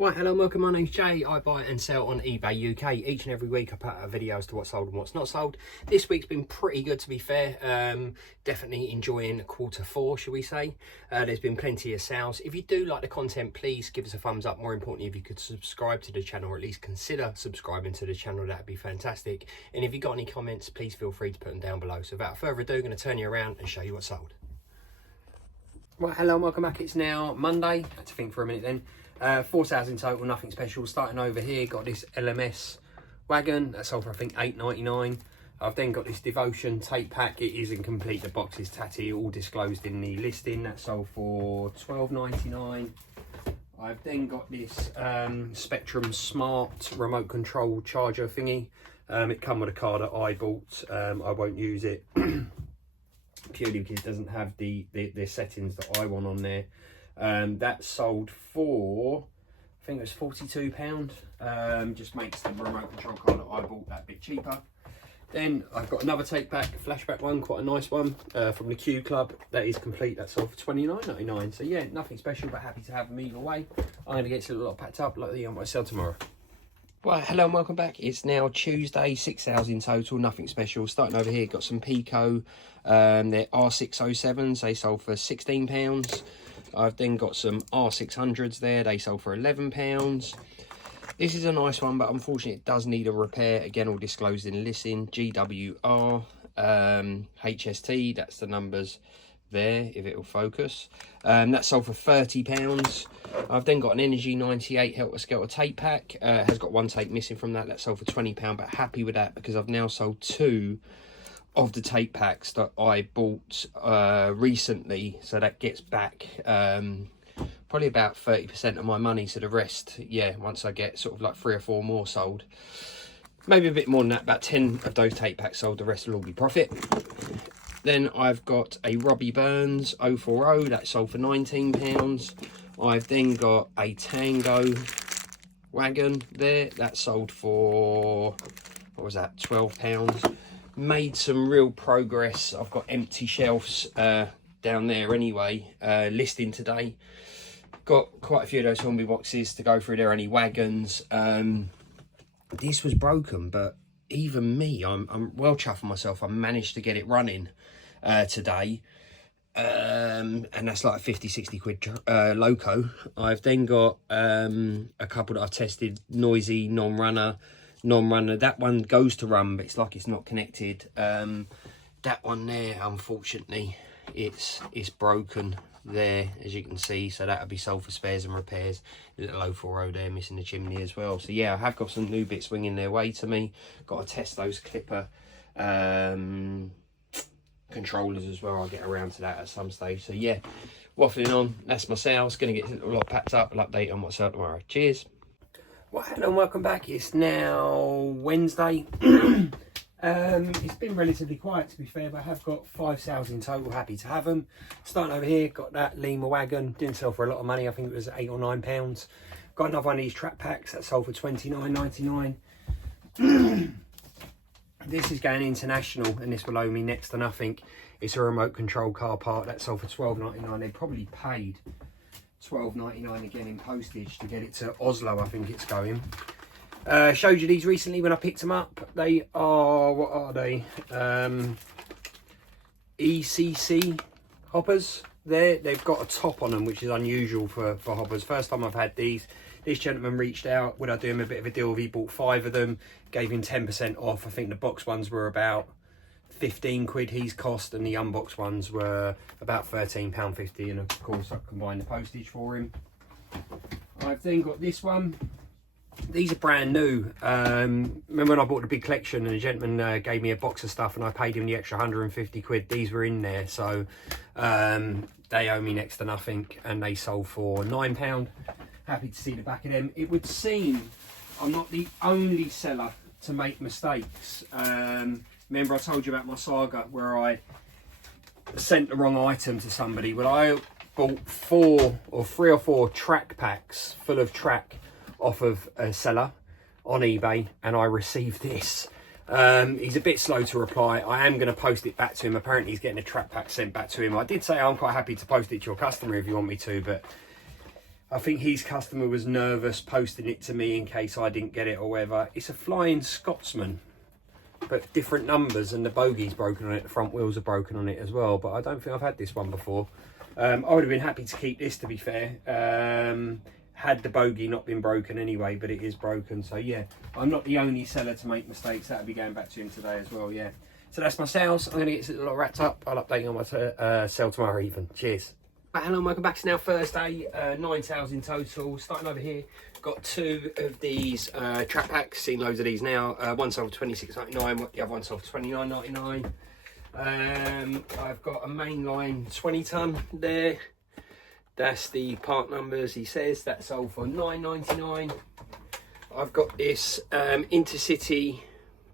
Right, hello and welcome. My name's Jay. I buy and sell on eBay UK. Each and every week I put out a video as to what's sold and what's not sold. This week's been pretty good, to be fair. Definitely enjoying Q4, shall we say. There's been plenty of sales. If you do like the content, please give us a thumbs up. More importantly, if you could subscribe to the channel, or at least consider subscribing to the channel, that'd be fantastic. And if you've got any comments, please feel free to put them down below. So without further ado, I'm going to turn you around and show you what's sold. Right, hello and welcome back. It's now Monday. I had to think for a minute then. 4 sales in total, nothing special. Starting over here, got this LMS wagon that sold for I think $8.99. I've then got this Devotion tape pack. It is incomplete, the box is tatty, all disclosed in the listing. That sold for $12.99. I've then got this Spectrum Smart remote control charger thingy. It come with a card that I bought. I won't use it purely because it doesn't have the settings that I want on there. That sold for, I think it was £42. Just makes the remote control card that I bought that bit cheaper. Then I've got another take back, flashback one, quite a nice one from the Q Club. That is complete. That sold for $29.99. So yeah, nothing special, but happy to have them either way. I'm going to get a little lot packed up like the I might sell tomorrow. Right, hello and welcome back. It's now Tuesday, 6 sales in total, nothing special. Starting over here, got some Pico. They're R607s. They sold for £16. I've then got some R600s there. They sold for £11. This is a nice one, but unfortunately it does need a repair. Again, all disclosed in the listing. GWR HST. That's the numbers there, if it will focus. That sold for £30. I've then got an Energy 98 Helter Skelter tape pack. Has got one tape missing from that. That sold for £20, but happy with that because I've now sold 2 of the tape packs that I bought recently, so that gets back probably about 30% of my money. So the rest, yeah, once I get sort of like 3 or 4 more sold, maybe a bit more than that, about 10 of those tape packs sold, the rest will all be profit. Then I've got a Robbie Burns 040 that sold for £19. I've then got a Tango wagon there that sold for, what was that, £12. Made some real progress. I've got empty shelves down there anyway, listing today. Got quite a few of those Hornby boxes to go through. There are any wagons. This was broken, but even me, I'm well chuffed with myself. I managed to get it running today. And that's like a 50-60 quid loco. I've then got a couple that I've tested, noisy, non-runner. That one goes to run, but it's like it's not connected. That one there, unfortunately, it's broken there, as you can see, so that'll be sold for spares and repairs. A little 040 there, missing the chimney as well. So yeah, I have got some new bits swinging their way to me. Got to test those clipper controllers as well. I'll get around to that at some stage. So yeah, waffling on, that's my sales. Gonna get a lot packed up. I'll update on what's out tomorrow. Cheers. Well, hello and welcome back. It's now Wednesday. It's been relatively quiet, to be fair, but I have got 5 sales in total. Happy to have them. Starting over here, got that Lima wagon. Didn't sell for a lot of money. I think it was £8 or £9. Got another one of these track packs that sold for $29.99. This is going international, and this will owe me next to nothing. It's a remote control car part that sold for $12.99. They probably paid $12.99 again in postage to get it to Oslo, I think it's going. Showed you these recently when I picked them up. They are, what are they? ECC hoppers. They've got a top on them, which is unusual for hoppers. First time I've had these. This gentleman reached out. Would I do him a bit of a deal if he bought 5 of them? Gave him 10% off. I think the box ones were about 15 quid he's cost, and the unboxed ones were about £13.50, and of course I combined the postage for him. I've then got this one. These are brand new. Remember when I bought the big collection and the gentleman gave me a box of stuff and I paid him the extra 150 quid? These were in there, so they owe me next to nothing, and they sold for £9. Happy to see the back of them. It would seem I'm not the only seller to make mistakes. Remember I told you about my saga where I sent the wrong item to somebody? Well, I bought 3 or 4 track packs full of track off of a seller on eBay, and I received this. He's a bit slow to reply. I am going to post it back to him. Apparently he's getting a track pack sent back to him. I did say I'm quite happy to post it to your customer if you want me to, but I think his customer was nervous posting it to me in case I didn't get it or whatever. It's a Flying Scotsman, but different numbers, and the bogey's broken on it. The front wheels are broken on it as well, but I don't think I've had this one before. I would have been happy to keep this, to be fair, had the bogey not been broken anyway, but it is broken. So yeah, I'm not the only seller to make mistakes. That'll be going back to him today as well, yeah. So that's my sales. I'm going to get this little wrapped up. I'll update you on my sale tomorrow even. Cheers. Hello, welcome back. It's now Thursday, 9 sales in total. Starting over here, got 2 of these trap packs. Seen loads of these now. One sold for $26.99, the other one sold for $29.99. I've got a mainline 20 ton there. That's the part numbers he says. That sold for $9.99. I've got this Intercity,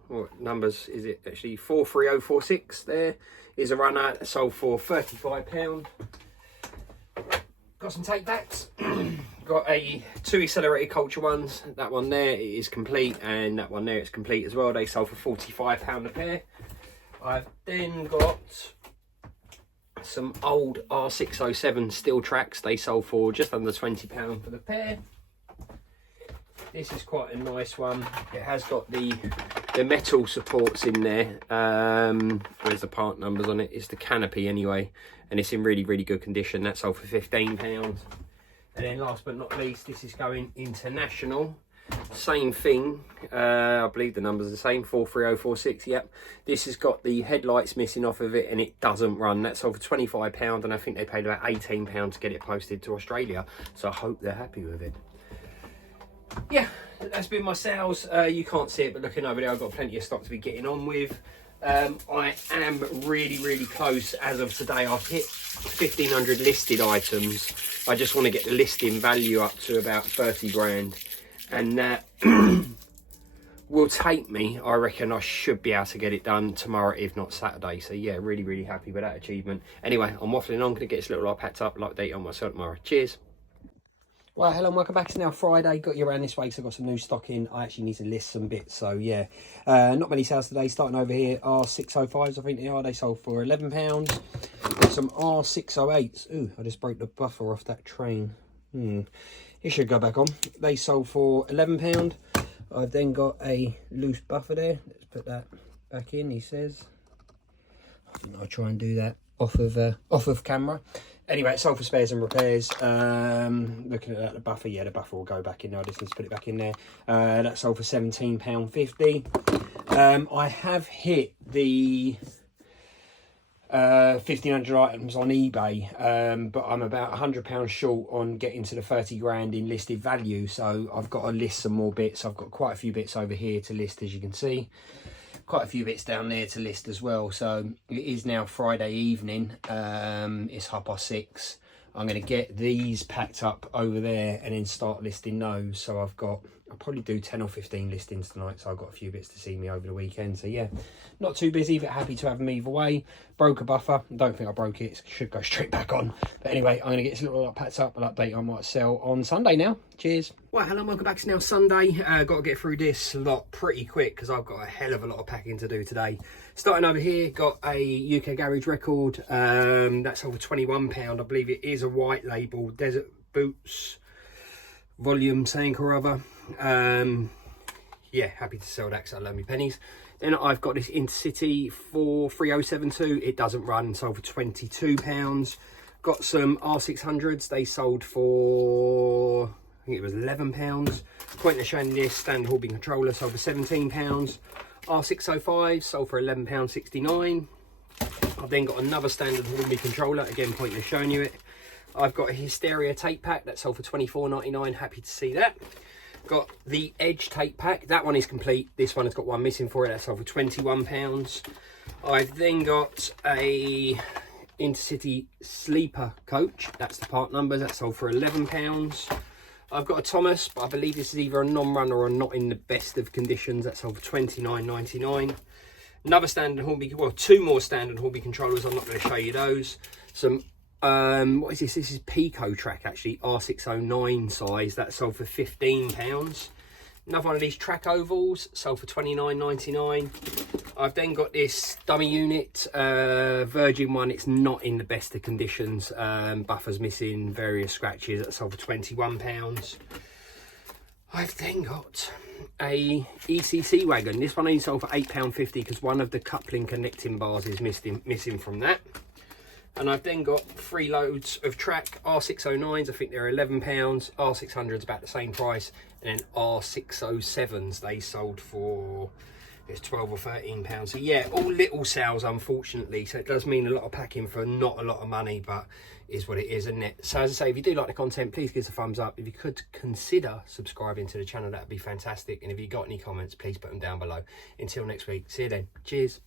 what numbers is it actually? 43046 there. Is a runner that sold for £35. Got some take backs. Got 2 accelerated culture ones. That one there is complete, and that one there is complete as well. They sold for £45 a pair. I've then got some old R607 steel tracks. They sold for just under £20 for the pair. This is quite a nice one. It has got the metal supports in there. There's the part numbers on it. It's the canopy anyway, and it's in really, really good condition. That sold for £15. And then last but not least, this is going international. Same thing, I believe the numbers are the same, 43046. Yep, this has got the headlights missing off of it and it doesn't run. That sold for £25, and I think they paid about £18 to get it posted to Australia, so I hope they're happy with it. Yeah, that's been my sales. You can't see it, but looking over there, I've got plenty of stock to be getting on with. I am really, really close as of today. I've hit 1,500 listed items. I just want to get the listing value up to about 30 grand. And that will take me, I reckon I should be able to get it done tomorrow, if not Saturday. So yeah, really, really happy with that achievement. Anyway, I'm waffling on. I'm going to get this little lot packed up, update on myself tomorrow. Cheers. Well, hello and welcome back. It's now Friday. Got you around this way because I've got some new stock in. I actually need to list some bits, so yeah. Not many sales today. Starting over here, R605s, I think they are. They sold for £11. Got some R608s. Ooh, I just broke the buffer off that train. It should go back on. They sold for £11. I've then got a loose buffer there. Let's put that back in, he says. I think I'll try and do that off of camera. Anyway, it sold for spares and repairs. Looking at that, the buffer, yeah, the buffer will go back in there. I just need to put it back in there. That sold for £17.50. I have hit the 1,500 items on eBay, but I'm about £100 short on getting to the 30 grand in listed value, so I've got to list some more bits. I've got quite a few bits over here to list, as you can see, quite a few bits down there to list as well. So it is now Friday evening. It's 6:30. I'm going to get these packed up over there and then start listing those. So I'll probably do 10 or 15 listings tonight, so I've got a few bits to see me over the weekend. So yeah, not too busy, but happy to have them either way. Broke a buffer. Don't think I broke it. It should go straight back on. But anyway, I'm going to get this little lot packed up. I'll update you on what I sell on Sunday now. Cheers. Well, hello, welcome back. It's now Sunday. Got to get through this lot pretty quick because I've got a hell of a lot of packing to do today. Starting over here, got a UK Garage record. That's over £21. I believe it is a white label, Desert Boots volume something or other. Yeah, happy to sell that because I love me pennies. Then I've got this Intercity 43072. It doesn't run, sold for £22. Got some R600s. They sold for, I think it was £11. Point of showing this standard Horby controller, sold for £17. R605 sold for £11.69. I've then got another standard Horby controller, again pointing showing you it. I've got a Hysteria tape pack that sold for £24.99. Happy to see that. Got the Edge tape pack. That one is complete. This one has got one missing for it. That sold for £21. I've then got a Intercity sleeper coach. That's the part numbers. That sold for £11. I've got a Thomas, but I believe this is either a non-runner or not in the best of conditions. That sold for £29.99. Another standard Horby, well, 2 more standard Horby controllers. I'm not going to show you those. Some what is this? This is Pico track actually, R609 size. That sold for £15. Another one of these track ovals, sold for $29.99. I've then got this dummy unit, Virgin one. It's not in the best of conditions. Buffer's missing, various scratches. That sold for £21. I've then got a ECC wagon. This one only sold for £8.50 because one of the coupling connecting bars is missing from that. And I've then got 3 loads of track R609s. I think they're £11. R600's about the same price. And then R607s, they sold for, it's £12 or £13. So yeah, all little sales, unfortunately. So it does mean a lot of packing for not a lot of money, but is what it is, isn't it? So as I say, if you do like the content, please give us a thumbs up. If you could consider subscribing to the channel, that'd be fantastic. And if you got any comments, please put them down below. Until next week, see you then. Cheers.